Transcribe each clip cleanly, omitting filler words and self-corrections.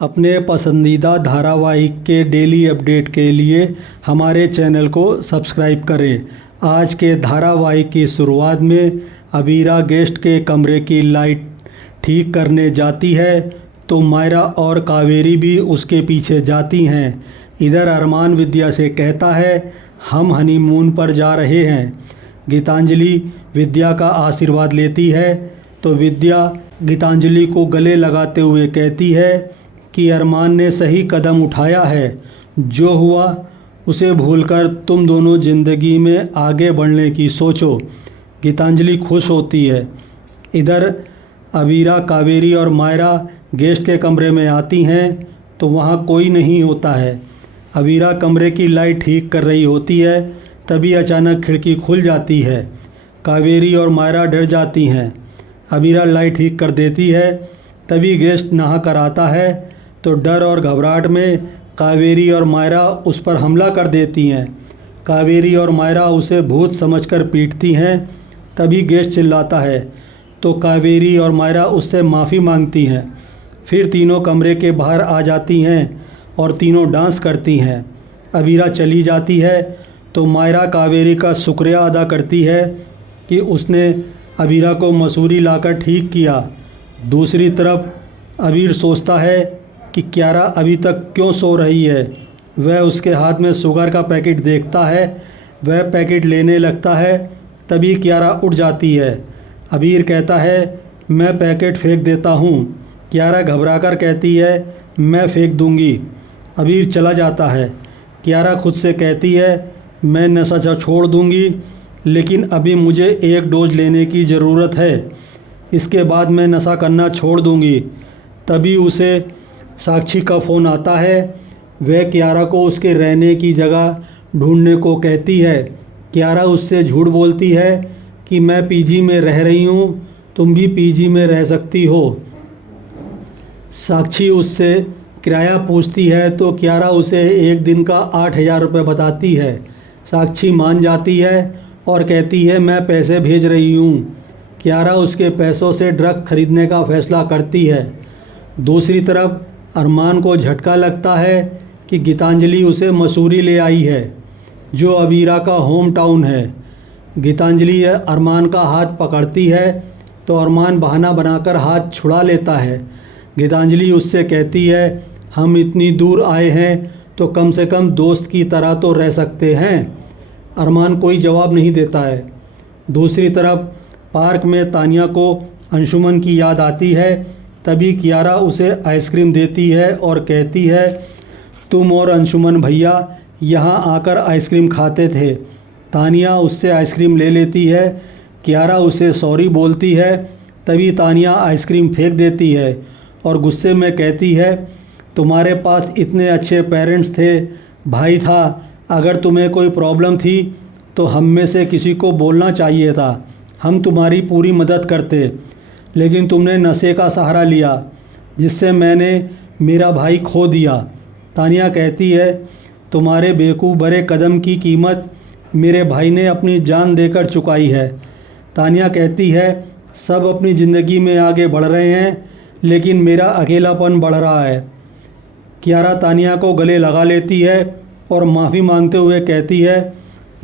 अपने पसंदीदा धारावाहिक के डेली अपडेट के लिए हमारे चैनल को सब्सक्राइब करें। आज के धारावाहिक की शुरुआत में अबीरा गेस्ट के कमरे की लाइट ठीक करने जाती है तो मायरा और कावेरी भी उसके पीछे जाती हैं। इधर अरमान विद्या से कहता है हम हनीमून पर जा रहे हैं। गीतांजलि विद्या का आशीर्वाद लेती है तो विद्या गीतांजलि को गले लगाते हुए कहती है कि अरमान ने सही कदम उठाया है। जो हुआ उसे भूलकर तुम दोनों ज़िंदगी में आगे बढ़ने की सोचो। गीतांजलि खुश होती है। इधर अबीरा, कावेरी और मायरा गेस्ट के कमरे में आती हैं तो वहाँ कोई नहीं होता है। अबीरा कमरे की लाइट ठीक कर रही होती है, तभी अचानक खिड़की खुल जाती है। कावेरी और मायरा डर जाती हैं। अबीरा लाइट ठीक कर देती है, तभी गेस्ट नहा कर आता है तो डर और घबराहट में कावेरी और मायरा उस पर हमला कर देती हैं। कावेरी और मायरा उसे भूत समझकर पीटती हैं। तभी गेस्ट चिल्लाता है तो कावेरी और मायरा उससे माफ़ी मांगती हैं। फिर तीनों कमरे के बाहर आ जाती हैं और तीनों डांस करती हैं। अबीरा चली जाती है तो मायरा कावेरी का शुक्रिया अदा करती है कि उसने अबीरा को मसूरी लाकर ठीक किया। दूसरी तरफ अबीर सोचता है कि क्यारा अभी तक क्यों सो रही है। वह उसके हाथ में शुगर का पैकेट देखता है। वह पैकेट लेने लगता है, तभी क्यारा उठ जाती है। अबीर कहता है मैं पैकेट फेंक देता हूँ। क्यारा घबराकर कहती है मैं फेंक दूँगी। अबीर चला जाता है। क्यारा खुद से कहती है मैं नशा छोड़ दूँगी, लेकिन अभी मुझे एक डोज लेने की ज़रूरत है। इसके बाद मैं नशा करना छोड़ दूँगी। तभी उसे साक्षी का फ़ोन आता है। वह क्यारा को उसके रहने की जगह ढूंढने को कहती है। क्यारा उससे झूठ बोलती है कि मैं पीजी में रह रही हूँ, तुम भी पीजी में रह सकती हो। साक्षी उससे किराया पूछती है तो क्यारा उसे एक दिन का 8,000 रुपये बताती है। साक्षी मान जाती है और कहती है मैं पैसे भेज रही हूँ। क्यारा उसके पैसों से ड्रग खरीदने का फ़ैसला करती है। दूसरी तरफ अरमान को झटका लगता है कि गीतांजलि उसे मसूरी ले आई है, जो अबीरा का होम टाउन है। गीतांजलि अरमान का हाथ पकड़ती है तो अरमान बहाना बनाकर हाथ छुड़ा लेता है। गीतांजलि उससे कहती है हम इतनी दूर आए हैं तो कम से कम दोस्त की तरह तो रह सकते हैं। अरमान कोई जवाब नहीं देता है। दूसरी तरफ पार्क में तानिया को अंशुमन की याद आती है। तभी क्यारा उसे आइसक्रीम देती है और कहती है तुम और अंशुमन भैया यहाँ आकर आइसक्रीम खाते थे। तानिया उससे आइसक्रीम ले लेती है। क्यारा उसे सॉरी बोलती है। तभी तानिया आइसक्रीम फेंक देती है और गुस्से में कहती है तुम्हारे पास इतने अच्छे पेरेंट्स थे, भाई था, अगर तुम्हें कोई प्रॉब्लम थी तो हम में से किसी को बोलना चाहिए था, हम तुम्हारी पूरी मदद करते, लेकिन तुमने नशे का सहारा लिया जिससे मैंने मेरा भाई खो दिया। तानिया कहती है तुम्हारे बेवकूफ़ भरे कदम की कीमत मेरे भाई ने अपनी जान देकर चुकाई है। तानिया कहती है सब अपनी ज़िंदगी में आगे बढ़ रहे हैं, लेकिन मेरा अकेलापन बढ़ रहा है। क्यारा तानिया को गले लगा लेती है और माफ़ी मांगते हुए कहती है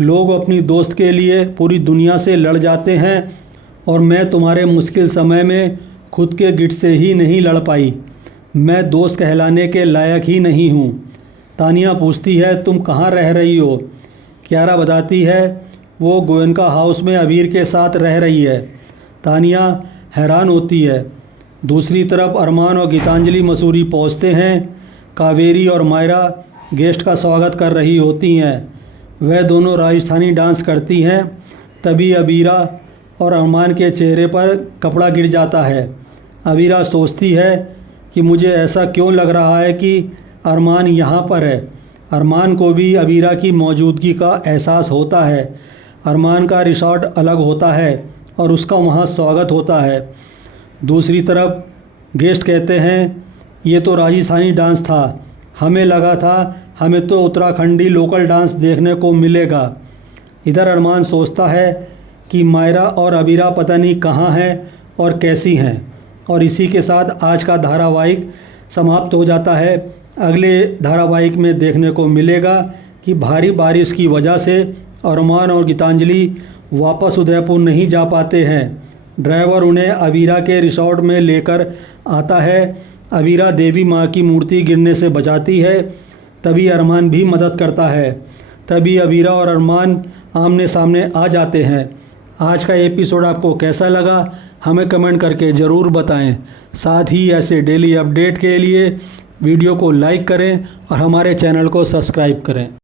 लोग अपनी दोस्त के लिए पूरी दुनिया से लड़ जाते हैं और मैं तुम्हारे मुश्किल समय में खुद के गिट से ही नहीं लड़ पाई। मैं दोस्त कहलाने के लायक ही नहीं हूँ। तानिया पूछती है तुम कहाँ रह रही हो। क्यारा बताती है वो गोयनका हाउस में अबीर के साथ रह रही है। तानिया हैरान होती है। दूसरी तरफ अरमान और गीतांजलि मसूरी पहुँचते हैं। कावेरी और मायरा गेस्ट का स्वागत कर रही होती हैं। वह दोनों राजस्थानी डांस करती हैं। तभी अबीरा और अरमान के चेहरे पर कपड़ा गिर जाता है। अबीरा सोचती है कि मुझे ऐसा क्यों लग रहा है कि अरमान यहाँ पर है। अरमान को भी अबीरा की मौजूदगी का एहसास होता है। अरमान का रिसॉर्ट अलग होता है और उसका वहाँ स्वागत होता है। दूसरी तरफ गेस्ट कहते हैं ये तो राजस्थानी डांस था, हमें लगा था हमें तो उत्तराखंडी लोकल डांस देखने को मिलेगा। इधर अरमान सोचता है कि मायरा और अबीरा पता नहीं कहाँ हैं और कैसी हैं। और इसी के साथ आज का धारावाहिक समाप्त हो जाता है। अगले धारावाहिक में देखने को मिलेगा कि भारी बारिश की वजह से अरमान और गीतांजलि वापस उदयपुर नहीं जा पाते हैं। ड्राइवर उन्हें अबीरा के रिसॉर्ट में लेकर आता है। अबीरा देवी माँ की मूर्ति गिरने से बचाती है। तभी अरमान भी मदद करता है। तभी अबीरा और अरमान आमने सामने आ जाते हैं। आज का एपिसोड आपको कैसा लगा हमें कमेंट करके ज़रूर बताएं। साथ ही ऐसे डेली अपडेट के लिए वीडियो को लाइक करें और हमारे चैनल को सब्सक्राइब करें।